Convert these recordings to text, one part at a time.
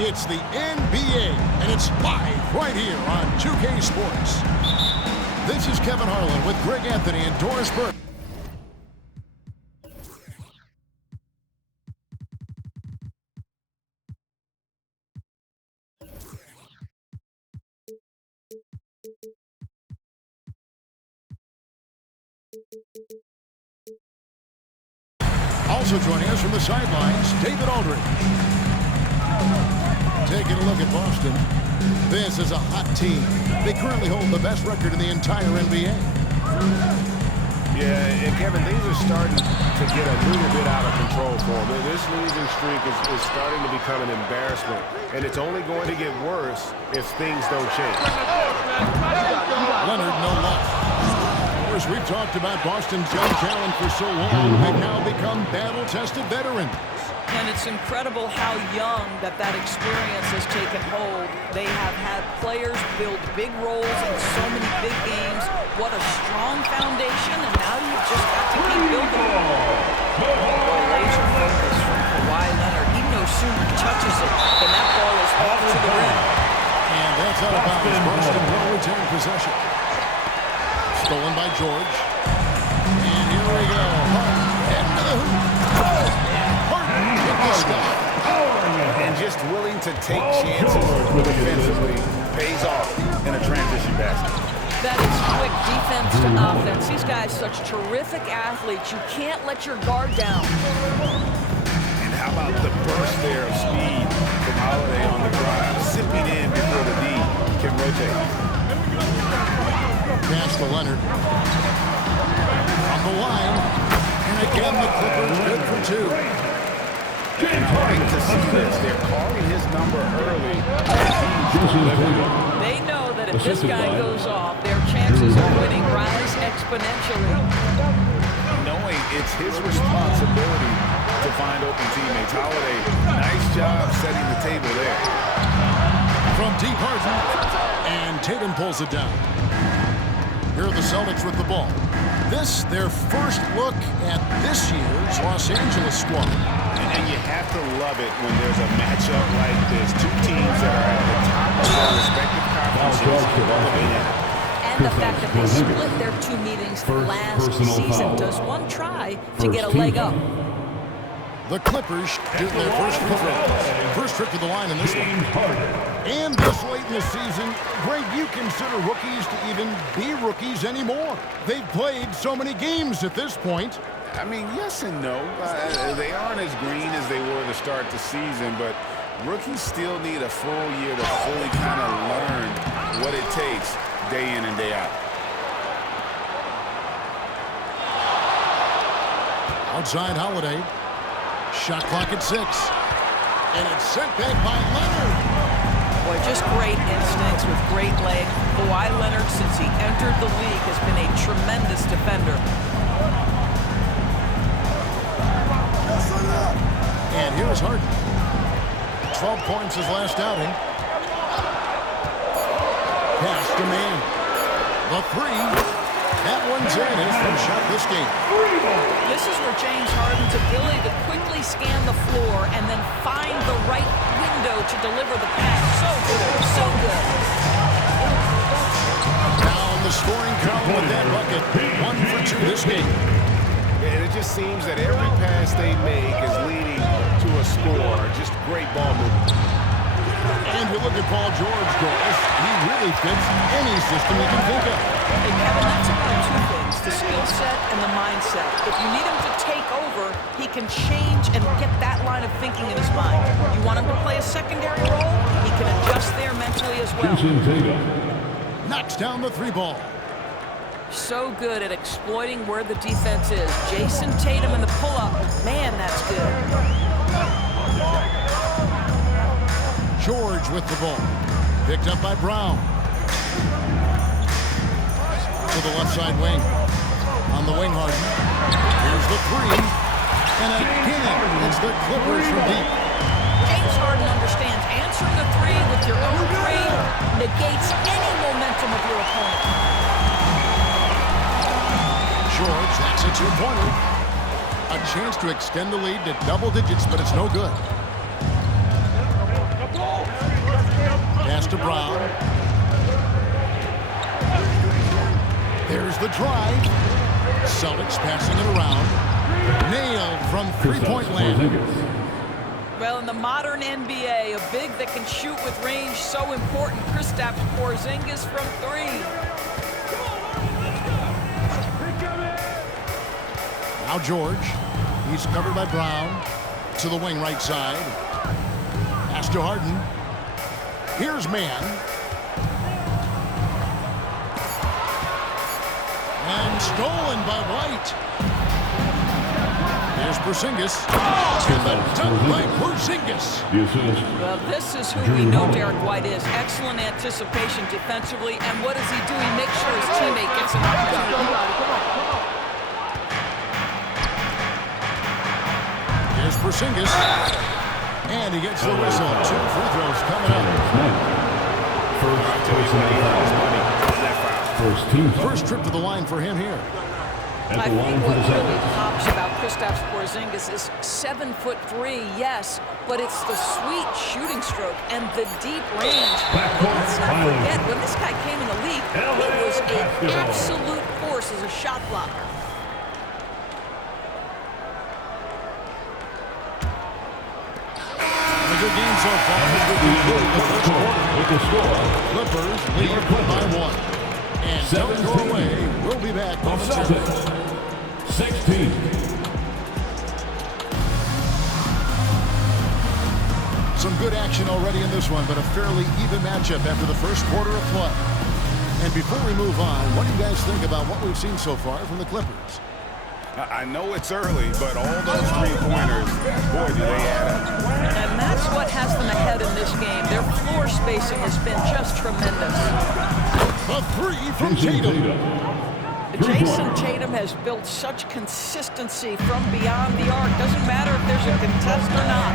It's the NBA, and it's live right here on 2K Sports. This is Kevin Harlan with Greg Anthony and Doris Burke. Also joining us from the sidelines, David Aldridge. Taking a look at Boston. This is a hot team. They currently hold the best record in the entire NBA. Yeah, and Kevin, things are starting to get a little bit out of control for them. This losing streak is starting to become an embarrassment, and it's only going to get worse if things don't change. Leonard, no luck. Of course, we've talked about Boston's young talent for so long. They've now become battle-tested veterans. And it's incredible how young that experience has taken hold. They have had players build big roles in so many big games. What a strong foundation, and now you've just got to keep building. Laser focus from Kawhi Leonard. He no sooner touches it than that ball is off to the rim. And that's out of bounds. Boston will retain possession. Stolen by George. And here we go. Into the hoop. And just willing to take chances defensively pays off in a transition basket. That is quick defense to offense. These guys such terrific athletes. You can't let your guard down. And how about the burst there of speed from Holiday on the drive, zipping in before the D can rotate. Pass to Leonard. On the line. And again, the Clippers good for two. And I like to see this. They're calling his number early. They know that if this guy goes off, their chances of winning rise exponentially. Knowing it's his responsibility to find open teammates. Holiday, nice job setting the table there. From deep Harden, and Tatum pulls it down. Here are the Celtics with the ball. This, their first look at this year's Los Angeles squad. And you have to love it when there's a matchup like this. Two teams that are at the top of their respective conferences. And the fact that they split their two meetings last season does one try to get a leg up. The Clippers do their first trip to the line in this one. And this late in the season, Greg, you consider rookies to even be rookies anymore. They've played so many games at this point. I mean, yes and no. They aren't as green as they were to start the season, but rookies still need a full year to fully kind of learn what it takes day in and day out. Outside Holiday. Shot clock at 6. And it's sent back by Leonard. Boy, just great instincts with great legs. Kawhi Leonard, since he entered the league, has been a tremendous defender. And here's Harden. 12 points his last outing. Pass to Mann. The three. That one's in. His first shot this game. This is where James Harden's ability to quickly scan the floor and then find the right window to deliver the pass. So good. So good. Now in the scoring column with that bucket. 1 for 2 this game. And it just seems that every pass they make is leading to a score. Just great ball movement. And you look at Paul George, Doris. He really fits any system you can think of. Hey, Kevin, that's about two things, the skill set and the mindset. If you need him to take over, he can change and get that line of thinking in his mind. You want him to play a secondary role, he can adjust there mentally as well. Knocks down the 3 ball. So good at exploiting where the defense is. Jason Tatum in the pull-up. Man, that's good. George with the ball. Picked up by Brown. To the left side wing. On the wing, Harden. Here's the 3. And again, it's the Clippers from deep. James Harden understands answering the 3 with your own 3 negates any momentum of your opponent. George, that's a 2-pointer. A chance to extend the lead to double digits, but it's no good. to Brown. There's the drive. Celtics passing it around. Nailed from three-point land. Well, in the modern NBA, a big that can shoot with range, so important. Kristaps Porzingis from three. Now George. He's covered by Brown. To the wing right side. Pass to Harden. Here's Mann. And stolen by White. Here's Porzingis. And the dunk by Porzingis. Well, this is who we know Derek White is. Excellent anticipation defensively. And what does he do? He makes sure his teammate gets an opportunity. Here's Porzingis. And he gets the whistle. 2 free throws coming up. First trip to the line for him here. I think what really pops about Kristaps Porzingis is 7'3", yes, but it's the sweet shooting stroke and the deep range. Let's not forget, when this guy came in the league, he was an absolute force as a shot blocker. A good game so far as we conclude the first quarter. With the score, Clippers lead by 1. And don't go away. We'll be back momentarily. 16. Some good action already in this one, but a fairly even matchup after the first quarter of play. And before we move on, what do you guys think about what we've seen so far from the Clippers? I know it's early, but all those three-pointers, boy, do they add up. And that's what has them ahead in this game. Their floor spacing has been just tremendous. A three from Tatum. Jason Tatum has built such consistency from beyond the arc. Doesn't matter if there's a contest or not.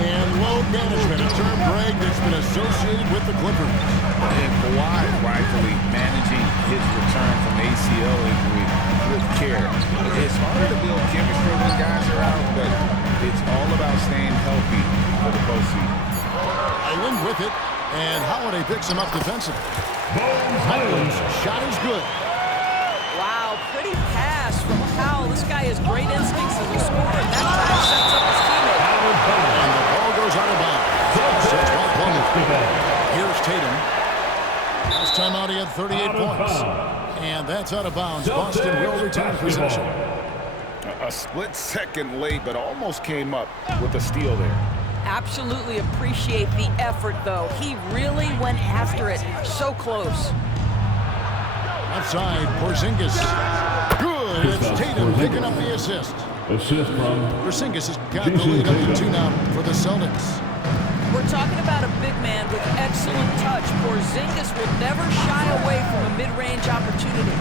And load management, a term, Greg, that's been associated with the Clippers. And Kawhi rightfully managing his return from ACL injury with care. It's hard to build chemistry when guys are out, but it's all about staying healthy for the postseason. Island with it, and Holiday picks him up defensively. Island's shot is good. Wow, pretty pass from Powell. This guy has great instincts as a scorer, and that time sets up his teammate. And the ball goes out of bounds. Six by Plumlee. Here's Tatum. Last time out he had 38 points. And that's out of bounds. Boston will retain possession. A split second late, but almost came up with a steal there. Absolutely appreciate the effort, though. He really went after it. So close. Outside, Porzingis. Good. It's Tatum picking up the assist. Assist from Porzingis has got the lead up to 2 now for the Celtics. We're talking about a big man with excellent touch. Porzingis will never shy away from a mid-range opportunity.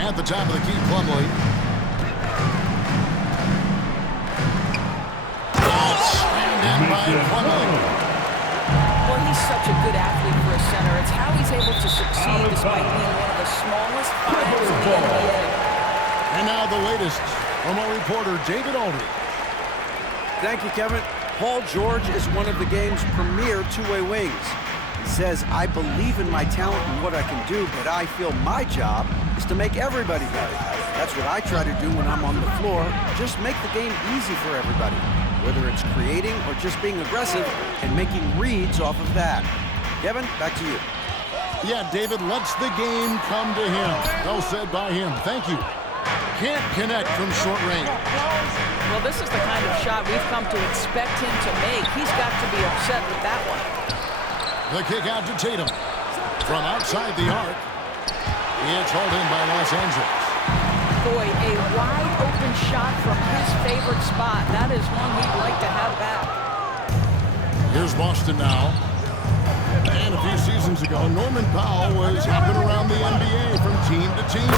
At the top of the key, Plumlee. Slammed in by Plumlee. Well, he's such a good athlete for a center. It's how he's able to succeed despite being one of the smallest fives in the NBA. And now the latest from our reporter, David Aldridge. Thank you, Kevin. Paul George is one of the game's premier two-way wings. He says, I believe in my talent and what I can do, but I feel my job is to make everybody better. That's what I try to do when I'm on the floor. Just make the game easy for everybody, whether it's creating or just being aggressive and making reads off of that. Kevin, back to you. Yeah, David lets the game come to him. Well said by him. Thank you. Can't connect from short range. Well, this is the kind of shot we've come to expect him to make. He's got to be upset with that one. The kick out to Tatum. From outside the arc. It's hauled in by Los Angeles. Boy, a wide open shot from his favorite spot. That is one we'd like to have back. Here's Boston now. And a few seasons ago, Norman Powell was hopping around the NBA from team to team.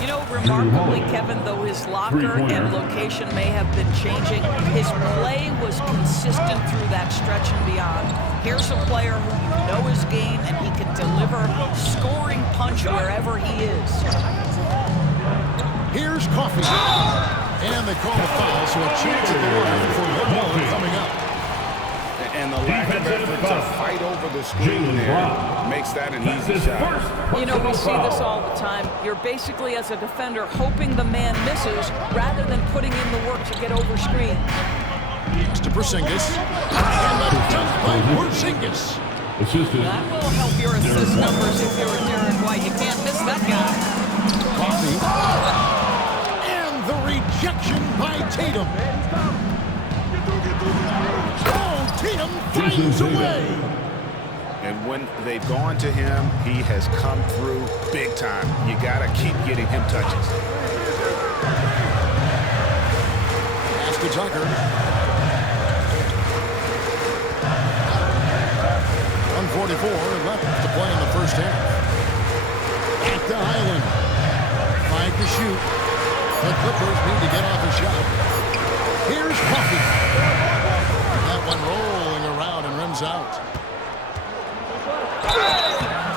You know, remarkably, Kevin, though his locker and location may have been changing, his play was consistent through that stretch and beyond. Here's a player who you know his game, and he can deliver scoring punch wherever he is. Here's Coffey. And they call the foul, so a chance at the line for one more coming up. And the lack of effort to fight over the screen there makes that an easy shot. You know, we see this all the time. You're basically, as a defender, hoping the man misses rather than putting in the work to get over screens. To Porzingis. And the dunk by Porzingis. That will help your assist numbers if you're Derek White. You can't miss that guy. Coffee. And the rejection by Tatum. Oh, Tatum finds a way. And when they've gone to him, he has come through big time. You got to keep getting him touches. Pass to Tucker. 1:44 left to play in the first half. Back to Highland. 5 to shoot. The Clippers need to get off a shot. Here's Coffee. That one rolling around and rims out.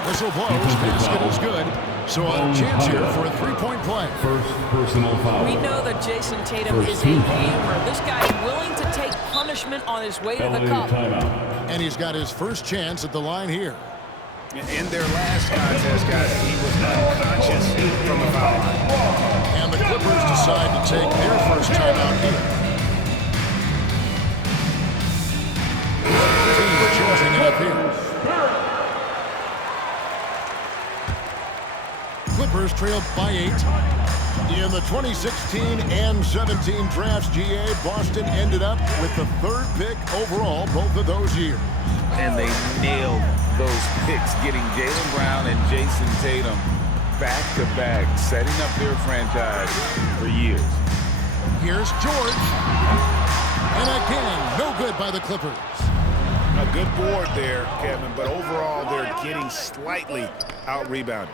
Whistle blows. Basket is good. So a chance here for a three-point play. First personal foul. We know that Jason Tatum is a gamer. This guy is willing to take punishment on his way to the cup. And he's got his first chance at the line here. In their last contest, guys, he was unconscious from the foul line. And the Clippers decide to take their first timeout here. The team choosing it up here. Clippers trailed by 8. In the 2016 and 17 drafts, GA, Boston ended up with the 3rd pick overall both of those years. And they nailed those picks, getting Jaylen Brown and Jason Tatum back-to-back, setting up their franchise for years. Here's George. And again, no good by the Clippers. A good board there, Kevin, but overall they're getting slightly out-rebounded.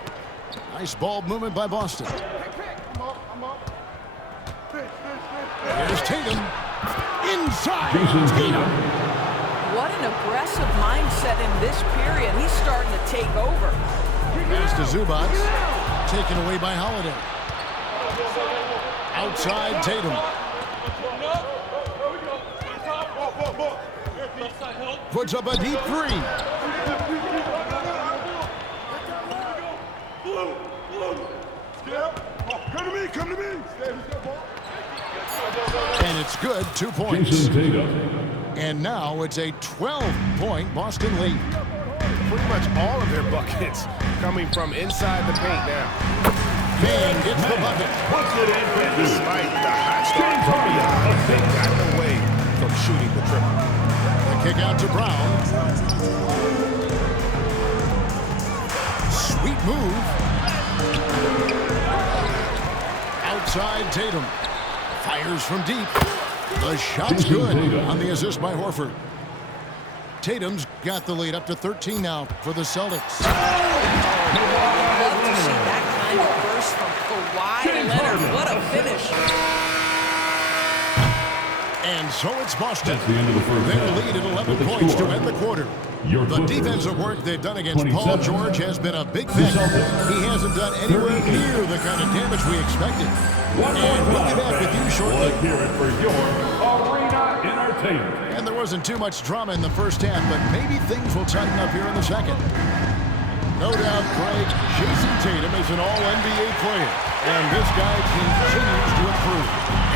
Nice ball movement by Boston. Here's Tatum. Inside. Tatum. What an aggressive mindset in this period. He's starting to take over. Pass to Zubac. Taken away by Holiday. Outside Tatum. Puts up a deep 3. Come to me. And it's good. 2 points. And now it's a 12-point Boston lead. Pretty much all of their buckets coming from inside the paint now. Man gets the bucket. And despite the hot start from beyond, they got away from shooting the triple. The kick out to Brown. Sweet move. Outside Tatum. Fires from deep. The shot's good on the assist by Horford. Tatum's got the lead up to 13 now for the Celtics. I'd love to see that kind of burst from Kawhi Leonard. What a finish. And so it's Boston. That's the end of the first Their half. lead at 11 With the points score, to end the quarter. your The Clippers, defensive work they've done against 27. Paul George has been a big thing. He hasn't done anywhere near the kind of damage we expected. And we'll be back with you shortly. Let's hear it for your Arena Entertainment. And there wasn't too much drama in the first half, but maybe things will tighten up here in the second. No doubt, Craig, Jason Tatum is an all-NBA player, and this guy continues to improve.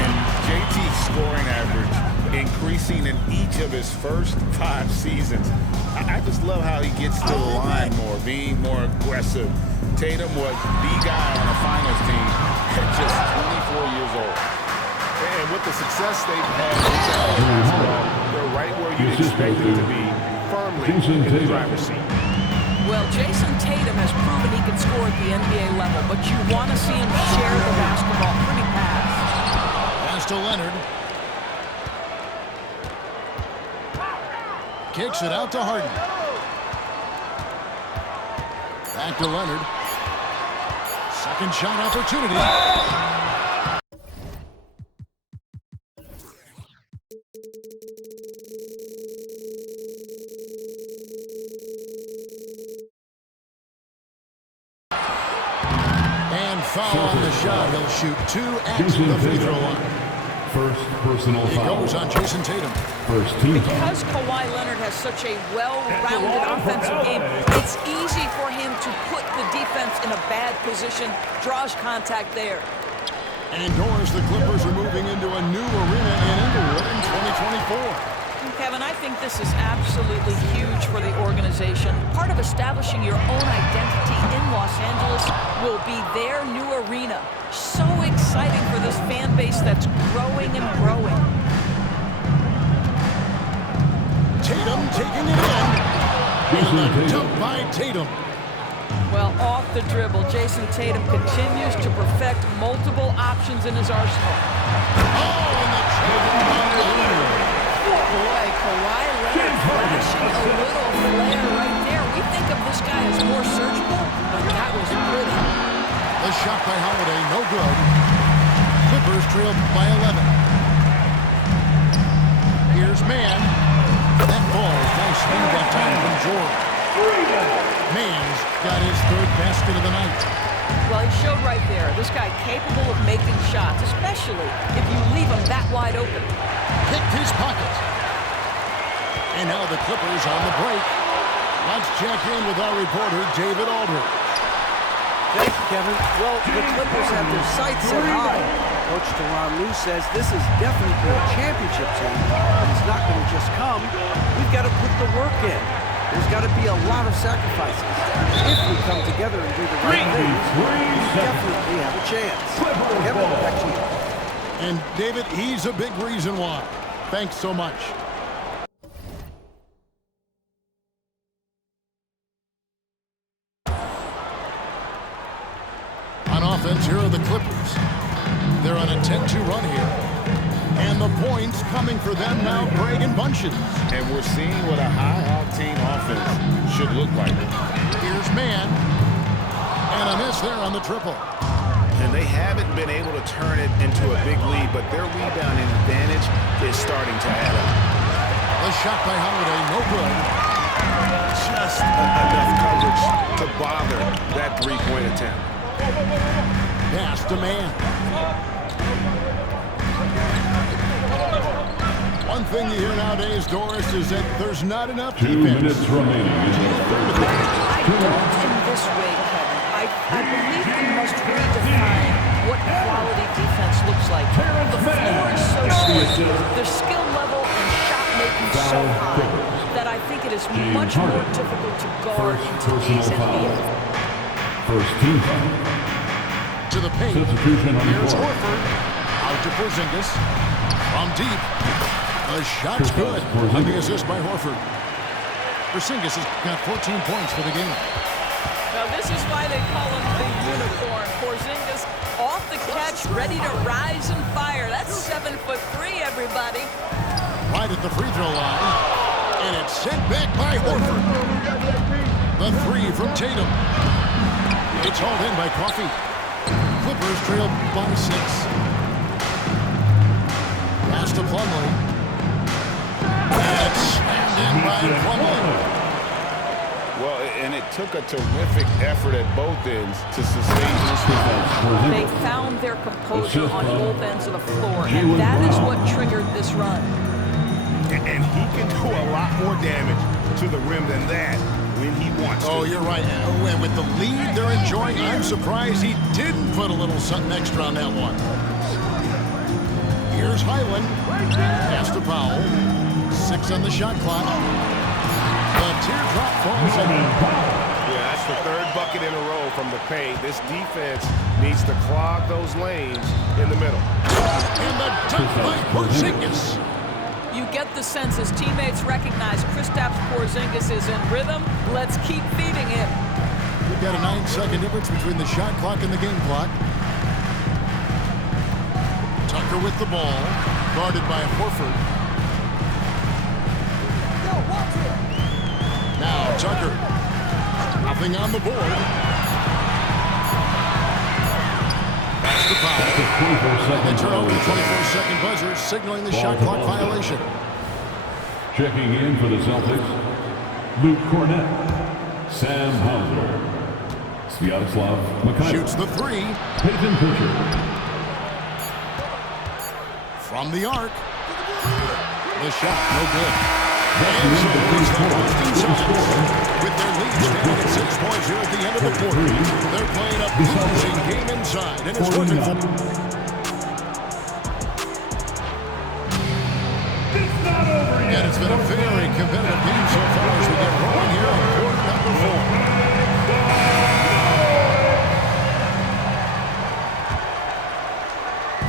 And JT's scoring average increasing in each of his first 5 seasons. I just love how he gets to the line more, being more aggressive. Tatum was the guy on the finals team at just 24 years old. And with the success they've had in basketball, they're right where you expect them to be, firmly in the driver's seat. Well, Jason Tatum has proven he can score at the NBA level, but you want to see him share the basketball. Pretty pass. Pass to Leonard. Kicks it out to Harden. Back to Leonard. Second shot opportunity. And foul on the shot. He'll shoot 2 at the free throw line. First personal He foul. goes on Jason Tatum. First team foul. Because Kawhi Leonard has such a well-rounded offensive game, it's easy for him to put the defense in a bad position, draws contact there. And Doris, the Clippers are moving into a new arena in Inglewood in 2024. Kevin, I think this is absolutely huge for the organization. Part of establishing your own identity in Los Angeles will be their new arena. So exciting for this fan base that's growing and growing. Tatum taking it in. And a dunk by Tatum. Well, off the dribble, Jason Tatum continues to perfect multiple options in his arsenal. Oh, and the Tatum. Boy, Kawhi Leonard flashing a little flare right there. We think of this guy as more surgical, but that was pretty. The shot by Holiday, no good. Clippers trailed by 11. Here's Mann. That ball is nice speed that time from George. Mann's got his third basket of the night. Well, he showed right there, this guy capable of making shots, especially if you leave him that wide open. Picked his pocket. And now the Clippers on the break. Let's check in with our reporter, David Aldridge. Thank you, Kevin. Well, the Clippers have their sights set high. Coach Tyronn Lue says this is definitely a championship team, but it's not going to just come. We've got to put the work in. There's got to be a lot of sacrifices. If we come together and do the right things, we definitely have a chance. Kevin, back to you. And David, he's a big reason why. Thanks so much. On offense, here are the Clippers. They're on a 10-2 run here. And the points coming for them now, Greg and Bunches. And we're seeing what a high-octane offense should look like. Here's Mann. And a miss there on the triple. And they haven't been able to turn it into a big lead, but their rebounding advantage is starting to add up. The shot by Holiday, no good. Just enough coverage to bother that three-point attempt. Pass to Mann. One thing you hear nowadays, Doris, is that there's not enough 2 defense. minutes remaining in the third quarter. I don't in this way, Kevin. I believe we must redefine what quality defense looks like. The floor is so slim, the skill level and shot making so high that I think it is much more difficult to guard in today's NBA. First team foul. To the paint. Substitution on the Here's floor. Horford. Out to Porzingis. From deep. The shot's good. On the assist by Horford. Porzingis has got 14 points for the game. Now this is why they call him the unicorn. Porzingis off the catch, ready to rise and fire. That's 7'3", everybody. Right at the free throw line. And it's sent back by Horford. The three from Tatum. It's hauled in by Coffey. Clippers trail by 6. Pass to Plumlee. And it's slammed in by Plumlee. Well, and it took a terrific effort at both ends to sustain this result. They found their composure on both ends of the floor, and that is what triggered this run. And he can do a lot more damage to the rim than that when he wants to. Oh, you're right. And with the lead they're enjoying, I'm surprised he didn't put a little something extra on that one. Here's Highland. Pass to Powell. 6 on the shot clock. The teardrop falls in. Yeah, that's the third bucket in a row from the paint. This defense needs to clog those lanes in the middle. And the dunk by Porzingis. You get the sense his teammates recognize Kristaps Porzingis is in rhythm. Let's keep feeding him. We've got a 9-second difference between the shot clock and the game clock. Tucker with the ball, guarded by Horford. Now Tucker, nothing on the board. That's the foul. They turn over the 24-second buzzer, signaling the shot clock violation. Checking in for the Celtics, Luke Cornett, Sam Hauser, Sviatoslav Mikhailov. Shoots the three. Peyton Pritchard. From the arc. The shot, no good. And so it's the Boston Celtics. With their lead standing at 6 points here at the end of the quarter. They're playing a losing game inside, and it's working for them. And it's been a very competitive game so far as we get rolling here in quarter number 4.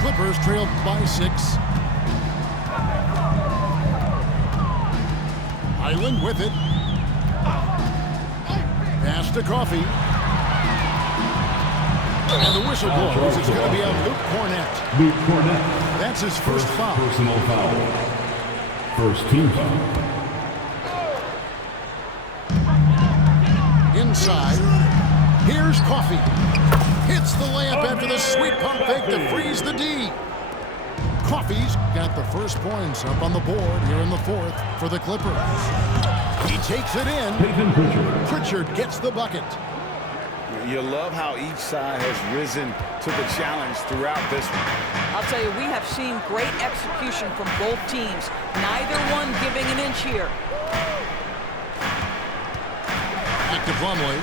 Clippers trailed by 6. Island with it. Pass to Coffee. And the whistle blows. It's going to be on Luke Cornett. Luke Cornett. That's his first foul. Personal foul. First team foul. Inside. Here's Coffee. Hits the layup after the sweet pump fake to freeze the D. Coffee's got the first points up on the board here in the 4th for the Clippers. He takes it in. Pritchard gets the bucket. You love how each side has risen to the challenge throughout this one. I'll tell you, we have seen great execution from both teams. Neither one giving an inch here. Back to Plumlee.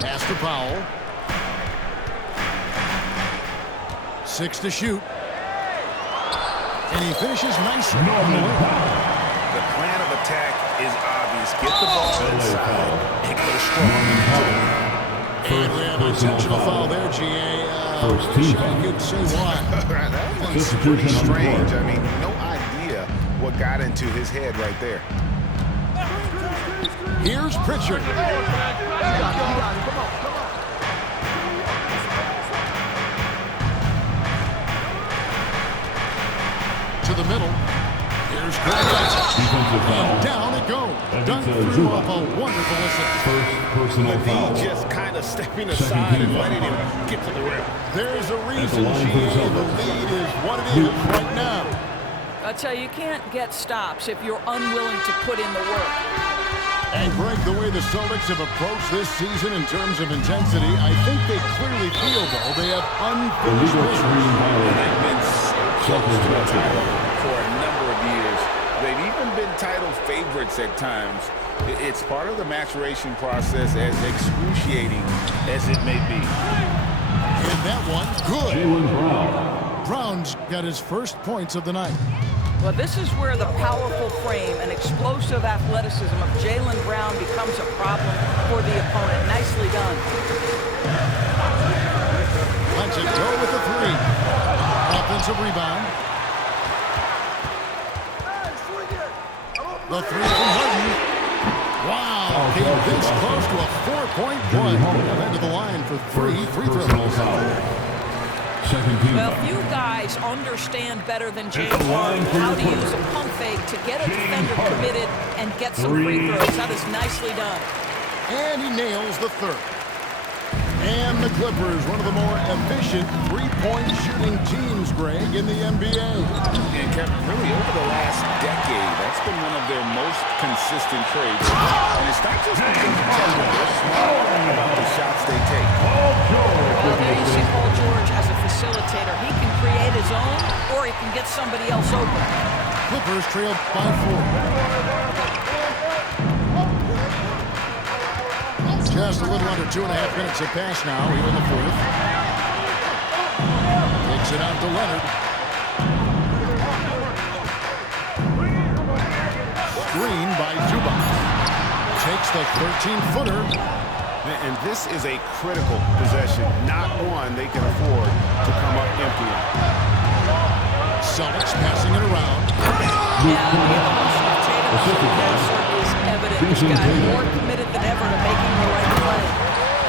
Pass to Powell. 6 to shoot. And he finishes nicely on the win. The plan of attack is obvious. Get the ball inside and go strong. And we have an intentional foul there, G.A. First Wish team. I could say why. That one's Substitution pretty on the strange. floor. I mean, no idea what got into his head right there. Here's Pritchard. To the middle. Here's Cornett. Defensive foul. And down it goes. Dunk through off a wonderful assist. First personal foul. He just kind of stepping Second aside team and foul. letting him get to the rim. There's a At the reason, line for the G.A. The Celtics. lead is what it is right now. I tell you, you can't get stops if you're unwilling to put in the work. And Greg, the way the Celtics have approached this season in terms of intensity, I think they clearly feel, though, they have unfinished Illegal business. screen violation. They've been so close Celtics to a basketball. title for a number of years. They've even been title favorites at times. It's part of the maturation process, as excruciating as it may be. And that one, good. Jaylen Brown. Brown's got his first points of the night. Well, this is where the powerful frame and explosive athleticism of Jaylen Brown becomes a problem for the opponent. Nicely done. Lets it go with the 3. Offensive rebound. The 3 from Harden. Wow, came this close to a 4-point play. Head to the line for 3 free Personal throws. foul. Second team Well, foul. few guys understand better than James It's a line Harden for how the to use a Clippers. pump fake to get a defender Harden. committed and get some free Three. throws. That is nicely done. And he nails the 3rd. And the Clippers, one of the more efficient three-point shooting teams, Greg, in the NBA. And Kevin, really over the last decade, that's been one of their most consistent traits. And it's not just because they're smart about the shots they take. Well, there you see Paul George as a facilitator. He can create his own, or he can get somebody else open. Clippers trailed by 4. Just a little under 2.5 minutes have passed now here in the 4th. Takes it out to Leonard. Screen by Zubac. Takes the 13-footer. And this is a critical possession, not one they can afford to come up empty. Celtics passing it around. Yeah, the evolution of Tatum as a passer is evident. This guy more committed than ever to making the right play.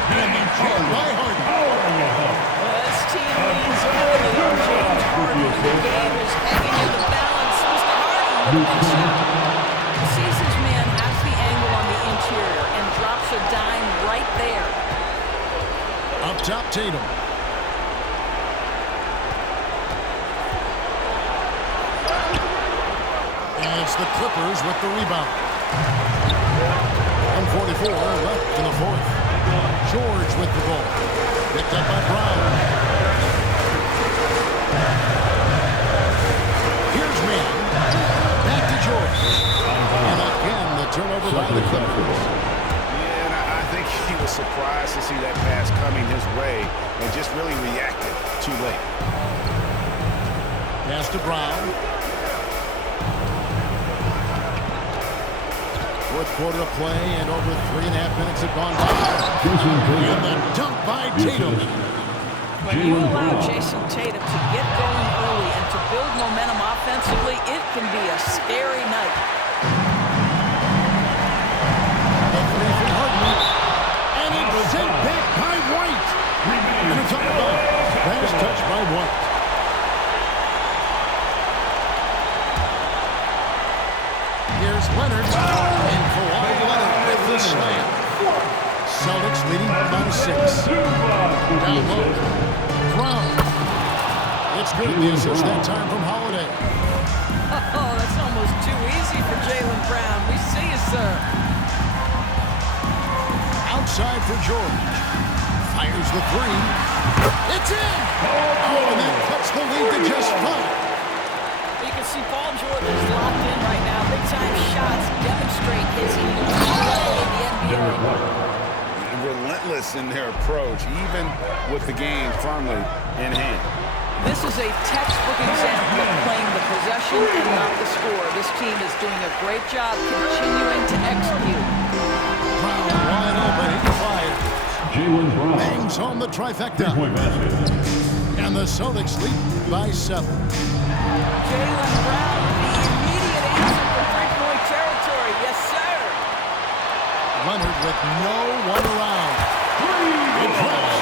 And then jammed by Harden. This team leans heavily on James Harden. The game is hanging in the balance. Mr. Harden with the shot. Sees his man, has the angle on the interior, and drops a dime right there. Up top, Tatum. And it's the Clippers with the rebound. 1:44 left in the 4th. George with the ball. Picked up by Brown. over by the Clippers. Yeah, and I think he was surprised to see that pass coming his way and just really reacted too late. Pass to Brown. Fourth quarter of play, and over 3.5 minutes have gone by. And the dunk by Tatum. When you allow Jason Tatum to get going early and to build momentum offensively, it can be a scary night. The three from Harden. And it's sent back by White. And it's on the ball. Last touch by White. Here's Leonard. And Kawhi Leonard with the slam. Celtics leading by 6. Down low. Brown. It's good at the assist that time from Holiday. Oh, that's almost too easy for Jaylen Brown. We see you, sir. Outside for George. Fires the three. It's in! Oh, and that cuts the lead to just 5. You can see Paul George is locked in right now. Big-time shots demonstrate his elite level in the NBA. Relentless in their approach, even with the game firmly in hand. This is a textbook example of playing the possession and not the score. This team is doing a great job continuing to execute. Brown wide open. He fires. Jaylen Brown. Bangs home the trifecta. Three-point basket. And the Celtics lead by 7. Jaylen Brown, the immediate answer for three-point territory. Yes, sir. Leonard with no one around. It drops.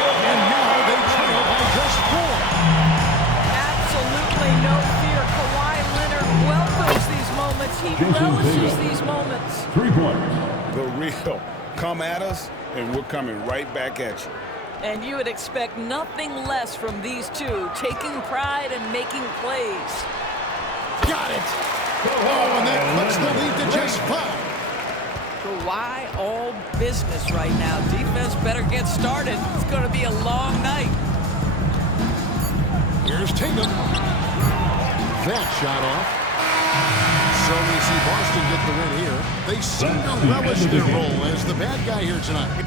And now they trail by just 4. Absolutely no fear. Kawhi Leonard welcomes these moments. He relishes these moments. 3 points. The real come at us, and we're coming right back at you. And you would expect nothing less from these two, taking pride and making plays. Got it. Oh, and that cuts the lead to just 5. Kawhi all business right now. Defense better get started. It's going to be a long night. Here's Tatum. That shot off. So we see Boston get the win here. They seem to relish their role as the bad guy here tonight.